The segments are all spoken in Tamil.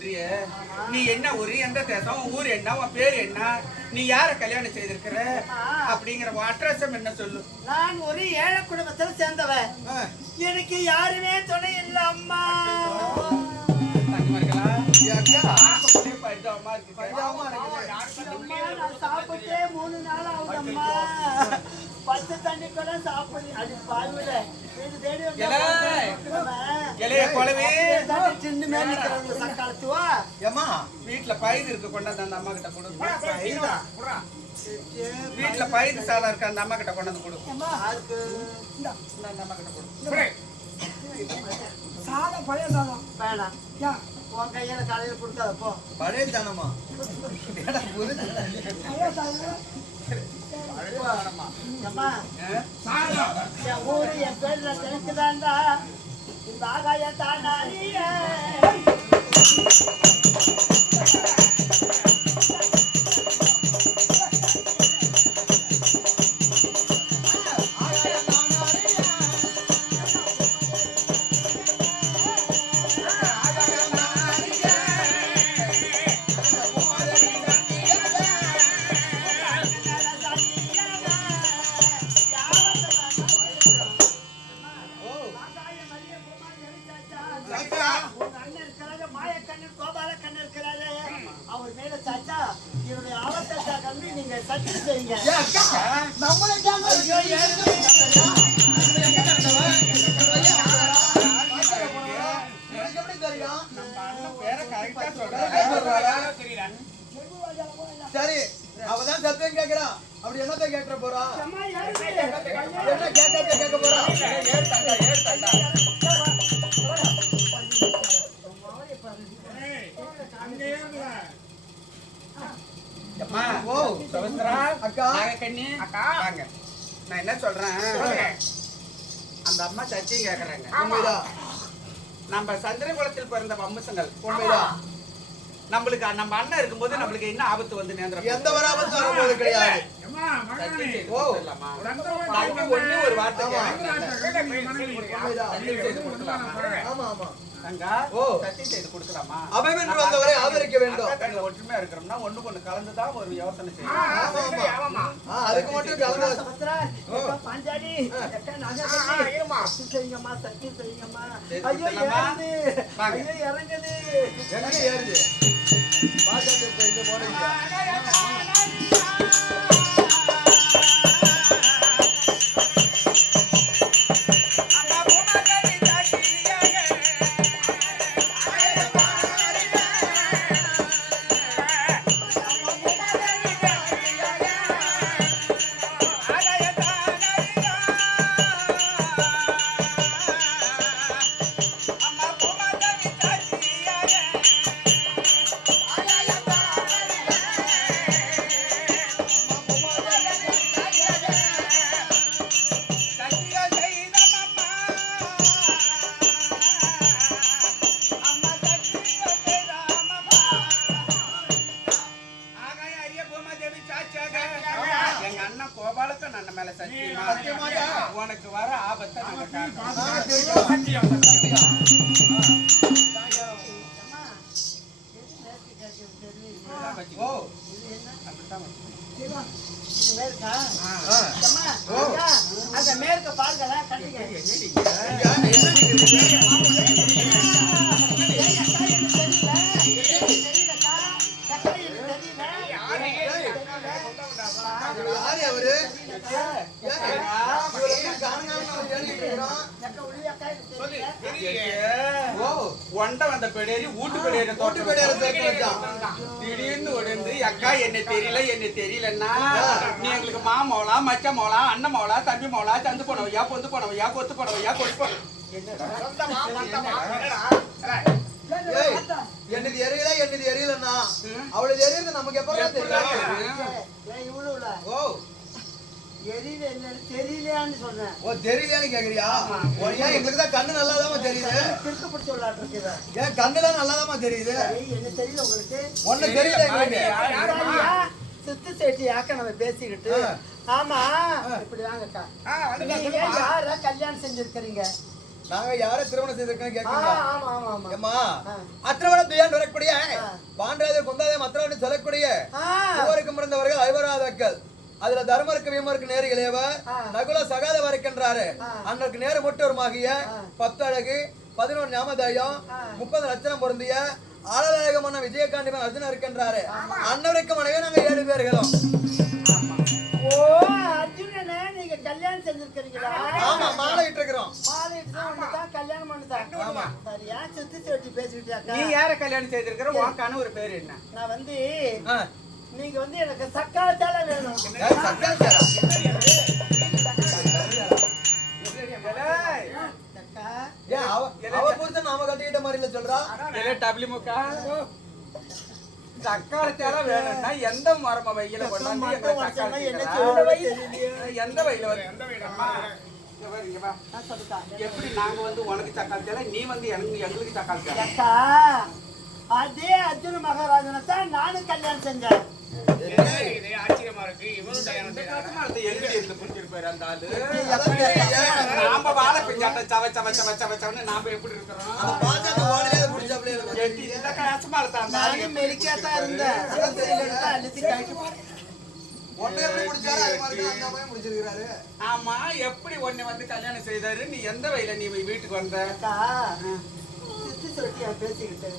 சொல்றியே, நீ என்ன ஊரு, எந்த தேசம், ஊர் என்ன, உன் பேர் என்ன, நீ யார கல்யாணம் செய்திருக்கிற அப்படிங்கிற அட்ரஸம் என்ன சொல்லு. நான் ஒரு ஏழை குடும்பத்தில் சேர்ந்தவன். எனக்கு யாருமே துணை இல்ல அம்மா. சாப்பிட்டே 3 நாள் ஆகுதம்மா. பச்சை தண்ணி கூட சாப்பிடு. அது பாருல வீட்டுல பயிர் இருக்கு, கொண்டாந்து அந்த அம்மா கிட்ட கொடு. வீட்டுல பயிர் சாதம் இருக்கு, அந்த அம்மா கிட்ட கொண்டாந்து கொடு. சாதம் பழைய சாதம் வேணாம். உன் கையில காலையில கொடுக்காத போ. பழைய தானமா ஊரு என் பேர்ல தெரிஞ்சுதான்டா இந்த ஆகாய தாண்டாரிய. அவர் மேல சாச்சா என்னுடைய ஆபத்தை கண்டு நீங்க சட்டி செய்யுங்க. சரி, அவதான் சத்தம் கேக்குறான். அப்படி என்னத்த கேட்க போறா? என்ன கேட்க போறா? நான் என்ன சொல்றேன், அந்த அம்மா சத்தியம் கேக்குறாங்க. நம்ம சந்திரகுலத்தில் பிறந்த வம்சங்கள் நம்மளுக்கு நம்ம அண்ணன் இருக்கும்போது நம்மளுக்கு என்ன ஆபத்து வந்து நேர்ந்துரும்? எந்த ஒரு ஆபத்து வரும்போது கிடையாது. ஒரு வார்த்தை ஆதரிக்க வேண்டும். ஒற்றுமையா இருக்கிறோம்னா ஒண்ணுக்கு ஒண்ணு கலந்துதான் ஒரு யோசனை செய்யணும். அதுக்கு மட்டும் கலந்து பாஞ்சாலி செய்யுங்கம்மா, சத்தி செய்யுங்கம்மா. ஐயோ இறங்குது. ஏறுது உனக்கு வர ஆபத்தை அந்த மேற்க பாருங்க ஒண்ட வந்த பெடேரி ஊட்டு பெடேரி தோட்டு திடீர்னு ஒடிந்து அக்கா என்ன தெரியலன்னா நீ எங்களுக்கு மாமோளா மச்ச மோளா அண்ணன் மோளா தம்பி மோளா சந்து போனவையா பொந்து போனவையா கொத்து போனவையா கொட்டு என்னது எரியலன்னா அவளுக்கு எரியுது நமக்கு எப்ப தெரியும்? தெரியலையான்னு சொன்னேன். ஓ தெரியலையான்னு கேக்குறியா? எங்களுக்கு தான் கண்ணு நல்லாதான் தெரியுது. கிறுக்கு பிடிச்ச விளையாட்டு இருக்குது. ஏன் கண்ணுலாம் நல்லாதான் தெரியுது? என்ன தெரியல உங்களுக்கு? ஒண்ணு தெரியல எங்களுக்கு. சுத்து சேட்டி யாக்க நம்ம பேசிக்கிட்டு ஆமா இப்படி வாங்கக்கா. யார கல்யாணம் செஞ்சிருக்கிறீங்க? நாங்க யாரை திருமணம் செய்திருக்கோம் கேட்கீங்க ஆமா ஆமா ஆமா ஏம்மா அத்திரவண துயான் வரக்கூடிய பாண்டராஜர் குந்தாதேவன் அத்திரவணம் சொல்லக்கூடிய ஒருவருக்கும் பிறந்தவர்கள் ஐவராதக்கள் அதுல தர்மருக்கு வீமருக்கு நேரு இளையவர் நகுல சகாதவர் இருக்கின்றாரு அன்றைக்கு நேரு முட்டோருமாகிய 10 அழகு 11 ஞாமதாயம் 30 லட்சணம் பொருந்திய ஆளழகமான விஜயகாண்டிமன் அர்ஜுனன் இருக்கின்றாரு அன்னவருக்கு மனைவி நாங்க 7 பேர்களும் ஓ அர்ஜுனனே நீங்க கல்யாணம் செஞ்சிருக்கீங்களா ஆமா மாலை இட்டு இருக்கிறோம் மாலை இட்டு வந்துதான் கல்யாணம் பண்ணிட்டாங்க ஆமா சரியா சுத்தி சுத்தி பேசிக்கிட்டாங்க நீ யார கல்யாணம் செய்திருக்கிற வாக்கான ஒரு பேர் என்ன நான் வந்து நீங்க வந்து எனக்கு சக்காலத்தால வேணும் சக்காலத்தால அவ புருஷன் நாம கட்டிக்கிட்ட மாதிரி இல்ல சொல்றா டபிள்யூ முக்கா தக்காளத்தால வேணும்னா எந்த மரம வயல கொண்டாந்து எந்த வயல எப்படி நாங்க வந்து உனக்கு தக்காளத்தால நீ வந்து எங்களுக்கு தக்காளத்தால அதே அர்ஜுன மகாராஜனை தான் நானும் கல்யாணம் செஞ்சேன் ஆச்சரியமா இருக்கு இவரும் கல்யாணம் செய்யறாங்க எங்கடி இருந்து புடிச்சிருப்பாரு அந்த ஆளு நாம வாழை பிஞ்சாட்ட சவ சவ சவ சவ சவன்னு நாம எப்படி இருக்கிறோம் அந்த பாஜக வாழையில புடிச்ச அப்படியே எட்டி இந்த கஷ்டமா இருந்தா நானும் மெலிக்கா தான் இருந்தேன் அழுத்தி காய்ச்சி ஒண்ணு எப்படி முடிச்சாரு அது மாதிரி அந்த மாதிரி முடிச்சிருக்காரு ஆமா எப்படி ஒண்ணு வந்து கல்யாணம் செய்தாரு நீ எந்த வயல நீ வீட்டுக்கு வந்த சித்தி சொல்லி பேசிக்கிட்டேன்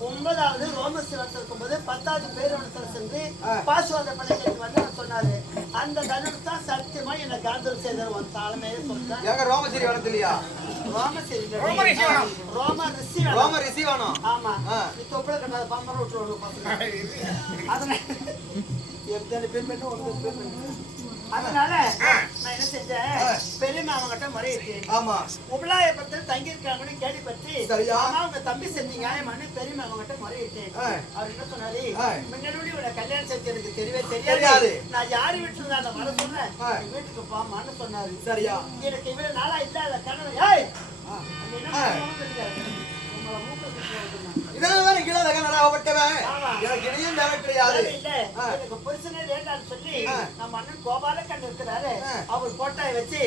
9வது ரோமசிவத்தில் இருக்கும்போது 10வது பேரவனத்தில் சென்று பாசுவாத பள்ளிகளுக்கு வந்து நான் சொன்னாரு அந்த தனுக்கு தான் சத்தியமா என்ன காந்தல் செய்தார் ஒரு தலைமையே சொல்றேன் எங்க ரோமசிரி வனத்திலையா ரோம ரிஷி வனம் ஆமா தொப்பள கட்டாத பம்பரம் விட்டுருவாங்க பசங்க அதனால எத்தனை பேர் பண்ண ஒரு பேர் பண்ண அதனால நான் என்ன செஞ்சேன் பெரியம்மா அவங்ககிட்ட முறையிட்டேன் ஆமா உபலாயபத்தில் தங்கி இருக்காங்கன்னு கேள்விப்பட்டு சரியா அவங்க தம்பி செஞ்சீங்க மண்ணு பெரியம்மா அவங்ககிட்ட முறையிட்டேன் அவர் என்ன சொன்னாரு முன்னாடி உன்னை கல்யாணம் செஞ்சு எனக்கு தெரியவே தெரியாது நான் யாரு வீட்டுல அந்த வர சொன்னேன் வீட்டுக்கு போமான்னு சொன்னாரு சரியா எனக்கு இவ்வளவு நாளா இல்லாத கணவன் இதனாலதான் கீழே நடவப்பட்டவன் எனக்கு இணையும் தேவை கிடையாது எனக்கு புருஷனே வேண்டாம்னு சொல்லி நம்ம அண்ணன் கோபாலக்கண்ணன் இருக்கிறாரு அவர் போட்டாயை வச்சு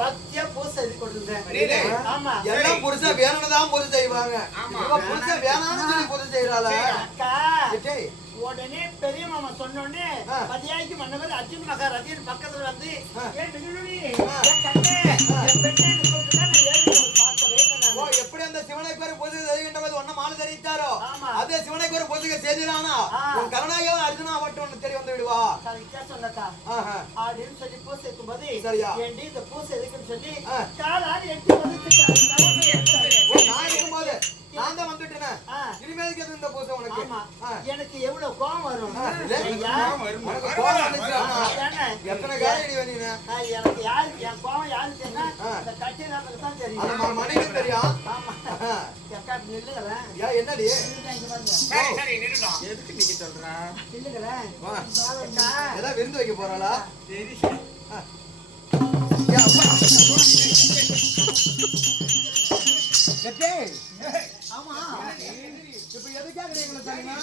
பக்தியா பூசை இது கொடுத்துருந்தேன் ஆமா எல்லாம் புருஷன் வேணும்னு தான் பூஜை செய்வாங்க புருஷன் வேணாம்னு சொல்லி பூஜை செய்யறாள அக்கா உடனே பெரிய மாமா சொன்ன உடனே பதியாய்க்கு மன்னவர் அர்ஜுன் மகாராஜன் பக்கத்துல வந்து எப்படி அந்த சிவனைக்கு ஒரு பூஜை செய்கின்ற ஒன்ன மாலை தெரிவித்தாரோ அதே சிவனைக்கு ஒரு பூஜை செய்தானா கருணாகவன் அர்ஜுனா மட்டும் ஒண்ணு தெரிய வந்து விடுவா சொன்னக்கா அப்படின்னு சொல்லி பூசை இருக்கும் போது சரியா ஏண்டி இந்த பூசை எதுக்குன்னு சொல்லி காலாடி எட்டி வந்து நான் இருக்கும்போது நான் தான் வந்துட்டேன் இனிமேலுக்கு எது இந்த பூசை உனக்கு எனக்கு எவ்வளவு கோபம் வரும் எத்தனை காலடி வந்தீங்க எனக்கு யாரு என் கோபம் யாருக்கு என்ன இந்த கட்சியில தான் தெரியும் மனைவி தெரியும் நில்லுகிறேன் என்னடி சரி நின்னுடா எதுக்கு நீங்க சொல்ற நில்லுகிறேன் ஏதாவது விருந்து வைக்க போறாளா சரி ஆமா இப்ப எதுக்காக இவங்களை தள்ளினா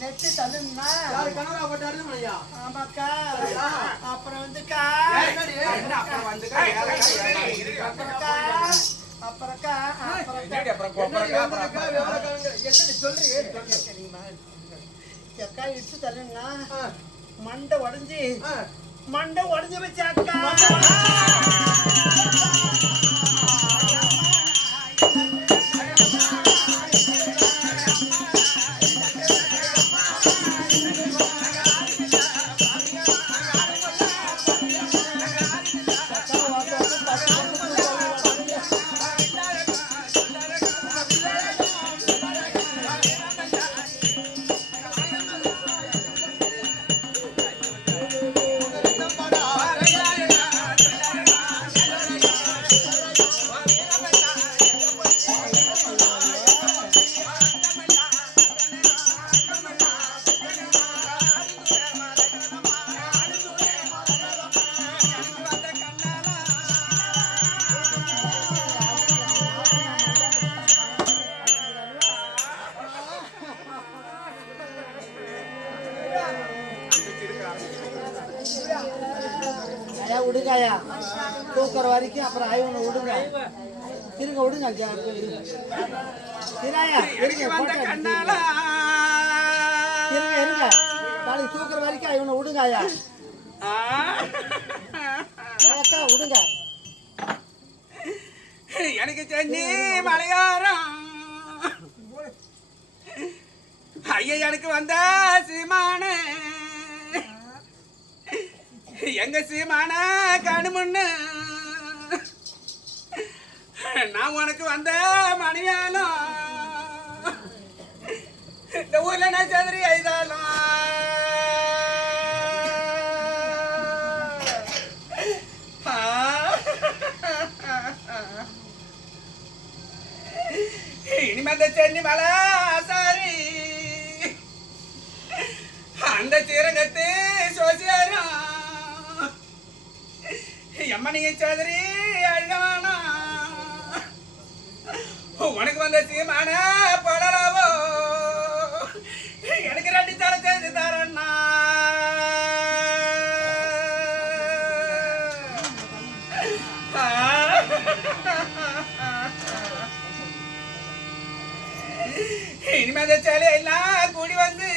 நெட்டு தள்ளுனா யாரு கனரா போட்டாரு ஐயா ஆமாக்கா அப்புறம் வந்துக்கா அப்புறம் வந்து அப்புறக்கா அக்கா இட்டு தள்ளுனா மண்டை உடஞ்சு வச்சு அக்கா விடுங்காயா தூக்குற வரைக்கும் அப்புறம் ஐவனை விடுங்க இருங்க விடுங்க சிராயா எனக்கு வந்த கண்ணாலா இருங்க நாளைக்கு தூக்குற வரைக்கும் இவனை விடுங்க ஐயா விடுங்க எனக்கு சென்னி மலையாரம் ஐயா எனக்கு வந்த சீமான எங்க சீமான கணுமுன்னு நான் உனக்கு வந்த மணியாலும் இந்த ஊர்ல நான் சதுரி ஐதாலும் இனிமே அந்த சென்னி மலை சாரி அந்த சீரகத்து சோசியாரம் எம்மனிய சதுரி அழகானா உனக்கு வந்த சீமான படலாவோ எனக்கு ரெண்டு தலை செய்து தரண்ணா இனிமே அந்த சேலையெல்லாம் கூடி வந்து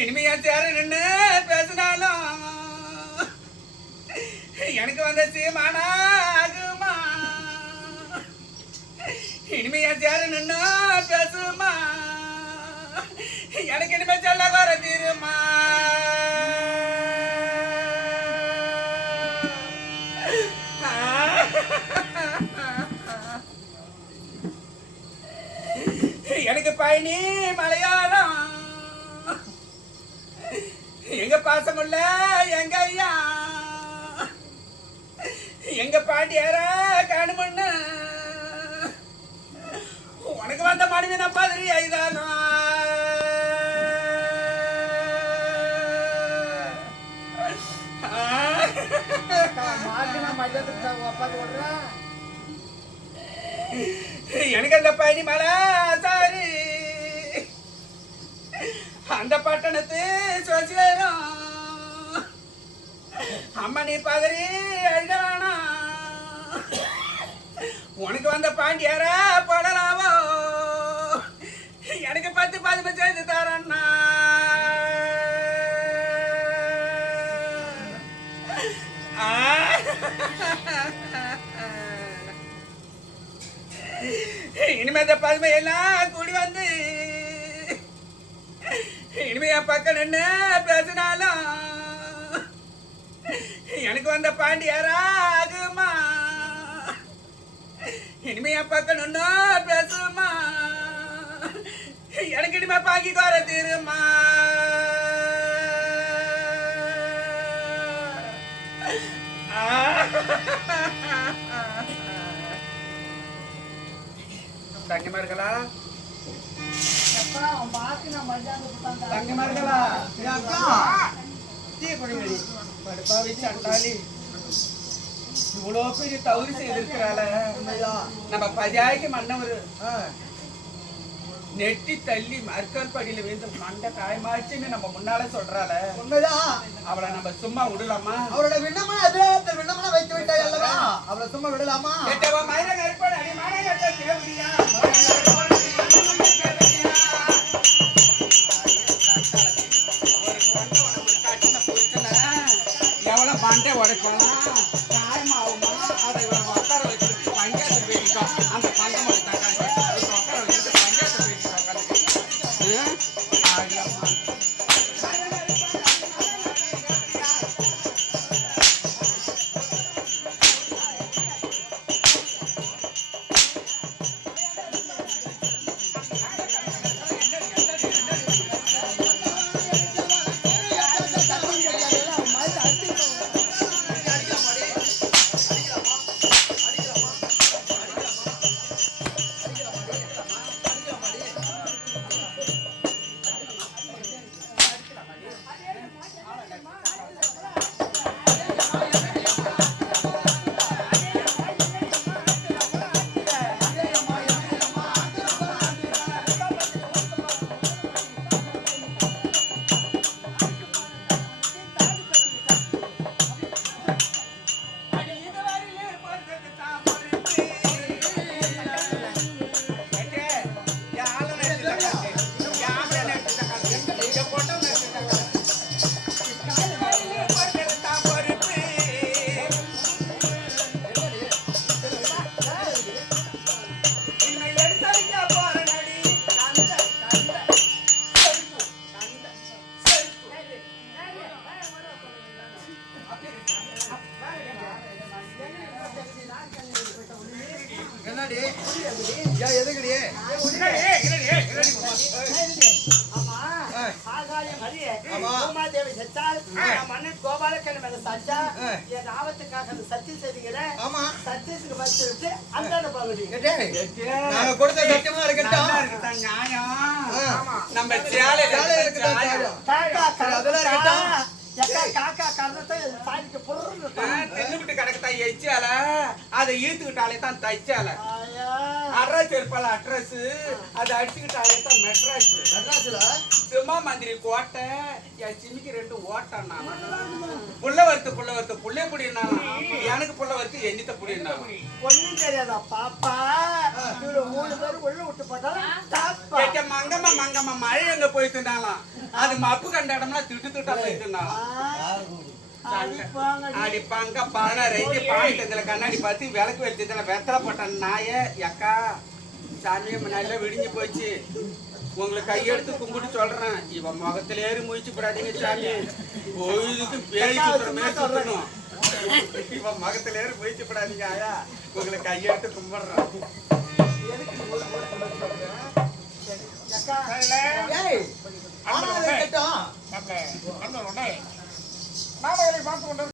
இனிமையா சேர நின்று பேசினாலும் எனக்கு வந்த சீமான ஆகுமா இனிமையா சேர நின்று பேசுமா எனக்கு இனிமே சொல்ல வர தீருமா எனக்கு பயணி மலையாளம் எங்க பாசமுள்ள எங்க ஐயா எங்க பாட்டியார கணுமண்ணு உனக்கு வந்த மனைவி மாதிரி ஐதானோ எனக்கு அந்த பயணி மலை சாரி அந்த பட்டணத்து சோசியரும் அம்மா நீ பதறி அழுதானா உனக்கு வந்த பாண்டியார படலாவோ எனக்கு 10 செய்து தரண்ணா இனிமே இந்த பதுமையெல்லாம் கூடி வந்து இனிமையா பக்கம் நின்று பேசினாலும் எனக்கு வந்த பாண்டியாரா ஆகுமா இனிமையா பக்கம் நின்று பேசுமா எனக்கு இனிமே பாக்கி குறை தீருமா தங்கமா இருக்கலா தங்கமா இருக்கலா டீ குடிங்கடி படுப்பாவி சண்டாளி இவ்வளோ பெரிய தவறு செய்திருக்கிறாள நம்ம பஜாய்க்கு மன்ன ஒரு நெட்டி தள்ளி மறுக்கால் படியில விழுந்து மண்டை காயமாச்சுன்னு நம்ம முன்னால சொல்றாள உண்மைதான். அவளை நம்ம சும்மா விடலாமா? அவரோட விண்ணமன அதிரேகத்தை விண்ணமன வைத்து விட்டாய் அல்லவா? அவளை சும்மா விடலாமா? கேட்டவா மயில கருப்பன் அடிமான கட்ட தேவடியா எவ்வளவு பாண்டே உடைக்கலாம் காயமாகுமா அதை உட்கார வச்சுட்டு பஞ்சாயத்து போயிட்டோம் அந்த பந்தம் உட்கார வச்சுட்டு பஞ்சாயத்து போயிட்டோம் என்னடி புடி எப்படி? ஏன் எதுக்குடி ஆமா ஆ. ஆகாயம் ஹரியே ஆமா. பூமாதேவி செத்தால் என் மன்னன் கோபாலக்கண்ணன் மேல சாச்சா ஆ. என் ஆபத்துக்காக அந்த சத்தியம் செய்திக்கிறேன் ஆமா சத்தியத்துக்கு வச்சுட்டு அந்த பகுதி நாங்க கொடுத்த சத்தியமா இருக்கட்டும் நல்லா இருக்குதான் நியாயம். ஆமா. நம்ம சேலை சேலை இருக்குதான் நியாயம். காக்கா அதெல்லாம் கறந்தா இருக்கட்டும். எக்கா காக்கா கறந்தா தாய்க்கு பொருள் தின்னுபிட்டு கிடக்குதா எச்சால அதை இழுத்துக்கிட்டாலே தான் தைச்சால ஆயா அட்ரஸ் இருப்பால அட்ரஸ் அதை அடிச்சுக்கிட்டாலே தான் மெட்ராஸ் மெட்ராஸ்ல சிம்மா மந்திரி கோட்டை என் சிமிக்கு 2 ஓட்டானா புள்ள வருத்து புள்ளைய புடினாலாம் எனக்கு புள்ள வருத்து எண்ணித்த புடினாலாம் ஒண்ணும் தெரியாதா பாப்பா இவரு 3 பேர் உள்ள விட்டு போட்டாலும் தாப்பா மங்கம்மா மழை எங்க போயிட்டுனாலாம் அது மப்பு கண்ட இடம்னா திட்டா போயிட்டுனாலாம் அடிப்பாங்க அடிப்பாங்க 16 பாணித்ததுல கண்ணாடி பார்த்து விளக்கு வெளிச்சதுல வெத்தலை போட்ட நாய எக்கா சாமியை முன்னாடில விடிஞ்சு போச்சு உங்களுக்கு கையெடுத்து கும்பிட்டு சொல்றேன் இவன் முகத்துல ஏறி முயற்சி போடாதீங்க சாமி கோயிலுக்கு பேய் சுத்துற மாதிரி சுத்தணும் இவன் முகத்துல ஏறி முயற்சி போடாதீங்க ஆயா உங்களுக்கு கையெடுத்து கும்பிடுறேன் அக்கா ஏய் ஆனா இருக்கட்டும் மாப்பிள்ளை, அண்ணன் உடனே நாம இவரை பார்த்து கொண்டு